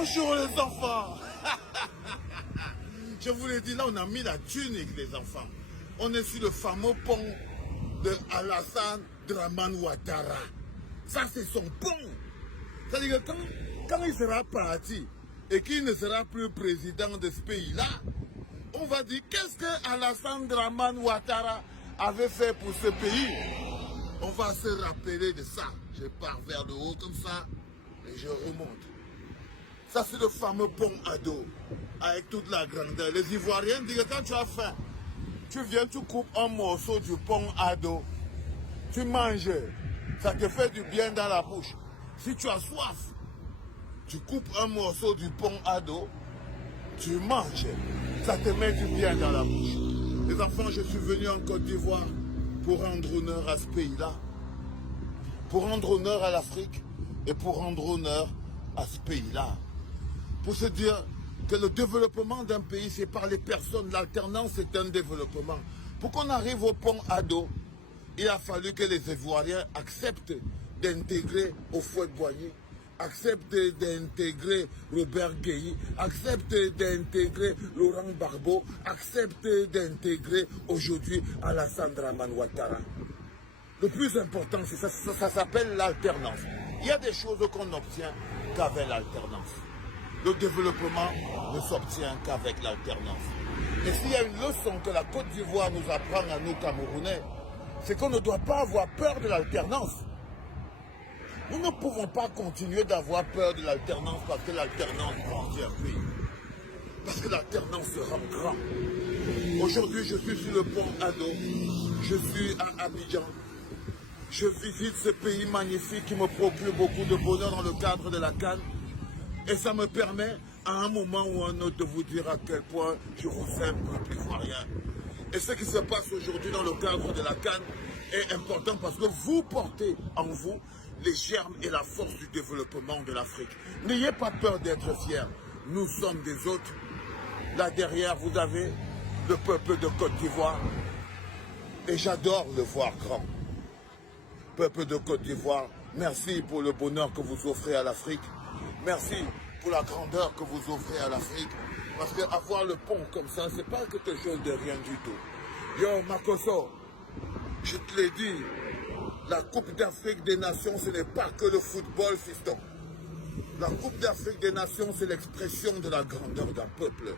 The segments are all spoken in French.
Bonjour les enfants. Je vous l'ai dit, là on a mis la tunique les enfants. On est sur le fameux pont de Alassane Dramane Ouattara. Ça c'est son pont. C'est-à-dire que quand il sera parti et qu'il ne sera plus président de ce pays-là, on va dire qu'est-ce que Alassane Dramane Ouattara avait fait pour ce pays. On va se rappeler de ça. Je pars vers le haut comme ça et je remonte. Ça c'est le fameux pont Ado avec toute la grandeur. Les Ivoiriens disent que quand tu as faim, tu viens, tu coupes un morceau du pont Ado, tu manges, ça te fait du bien dans la bouche. Si tu as soif, tu coupes un morceau du pont Ado, tu manges, ça te met du bien dans la bouche. Les enfants, je suis venu en Côte d'Ivoire pour rendre honneur à ce pays-là, pour rendre honneur à l'Afrique et pour rendre honneur à ce pays-là. Pour se dire que le développement d'un pays, c'est par les personnes. L'alternance, c'est un développement. Pour qu'on arrive au pont Ado, il a fallu que les Ivoiriens acceptent d'intégrer Houphouët-Boigny, acceptent d'intégrer Robert Guéhi, acceptent d'intégrer Laurent Gbagbo, acceptent d'intégrer aujourd'hui Alassane Dramane Ouattara. Le plus important, c'est ça, ça s'appelle l'alternance. Il y a des choses qu'on n'obtient qu'avec l'alternance. Le développement ne s'obtient qu'avec l'alternance. Et s'il y a une leçon que la Côte d'Ivoire nous apprend à nous Camerounais, c'est qu'on ne doit pas avoir peur de l'alternance. Nous ne pouvons pas continuer d'avoir peur de l'alternance parce que l'alternance grandit un pays. Parce que l'alternance se rend grand. Aujourd'hui, je suis sur le pont Ado, je suis à Abidjan. Je visite ce pays magnifique qui me procure beaucoup de bonheur dans le cadre de la CAN. Et ça me permet, à un moment ou un autre, de vous dire à quel point je vous aime, peuple ivoirien. Et ce qui se passe aujourd'hui dans le cadre de la CAN est important parce que vous portez en vous les germes et la force du développement de l'Afrique. N'ayez pas peur d'être fiers. Nous sommes des autres. Là derrière, vous avez le peuple de Côte d'Ivoire. Et j'adore le voir grand. Peuple de Côte d'Ivoire, merci pour le bonheur que vous offrez à l'Afrique. Merci pour la grandeur que vous offrez à l'Afrique. Parce qu'avoir le pont comme ça, c'est pas quelque chose de rien du tout. Yo, Makoso, je te l'ai dit, la Coupe d'Afrique des Nations, ce n'est pas que le football, fiston. La Coupe d'Afrique des Nations, c'est l'expression de la grandeur d'un peuple.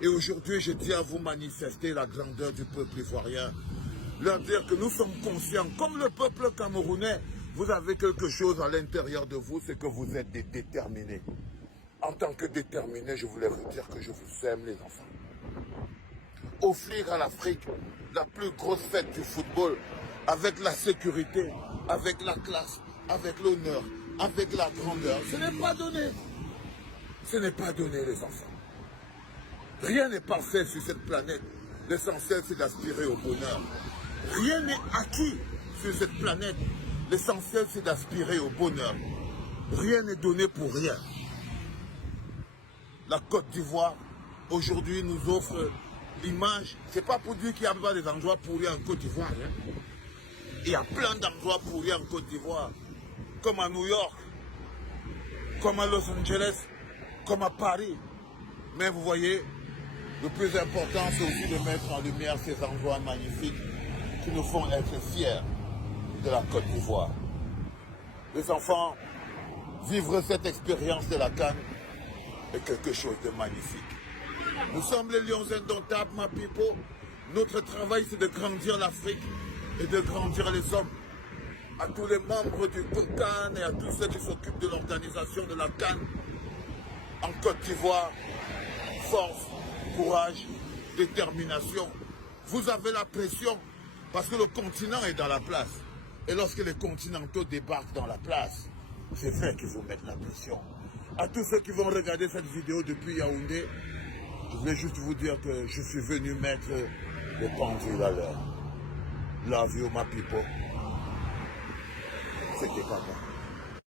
Et aujourd'hui, je tiens à vous manifester la grandeur du peuple ivoirien. Leur dire que nous sommes conscients, comme le peuple camerounais, vous avez quelque chose à l'intérieur de vous, c'est que vous êtes des déterminés. En tant que déterminés, je voulais vous dire que je vous aime, les enfants. Offrir à l'Afrique la plus grosse fête du football, avec la sécurité, avec la classe, avec l'honneur, avec la grandeur, ce n'est pas donné. Ce n'est pas donné, les enfants. Rien n'est parfait sur cette planète. L'essentiel, c'est d'aspirer au bonheur. Rien n'est acquis sur cette planète. L'essentiel, c'est d'aspirer au bonheur. Rien n'est donné pour rien. La Côte d'Ivoire, aujourd'hui, nous offre l'image. C'est pas pour dire qu'il n'y a pas des endroits pourris en Côte d'Ivoire. Hein. Il y a plein d'endroits pourris en Côte d'Ivoire. Comme à New York, comme à Los Angeles, comme à Paris. Mais vous voyez, le plus important, c'est aussi de mettre en lumière ces endroits magnifiques qui nous font être fiers de la Côte d'Ivoire. Les enfants, vivre cette expérience de la CAN est quelque chose de magnifique. Nous sommes les lions indomptables, ma people. Notre travail, c'est de grandir l'Afrique et de grandir les hommes. À tous les membres du COCAN et à tous ceux qui s'occupent de l'organisation de la CAN en Côte d'Ivoire, force, courage, détermination. Vous avez la pression parce que le continent est dans la place. Et lorsque les continentaux débarquent dans la place, c'est vrai qu'ils vous mettent la pression. À tous ceux qui vont regarder cette vidéo depuis Yaoundé, je voulais juste vous dire que je suis venu mettre les pendules à l'heure. Love you, my people. C'était pas moi.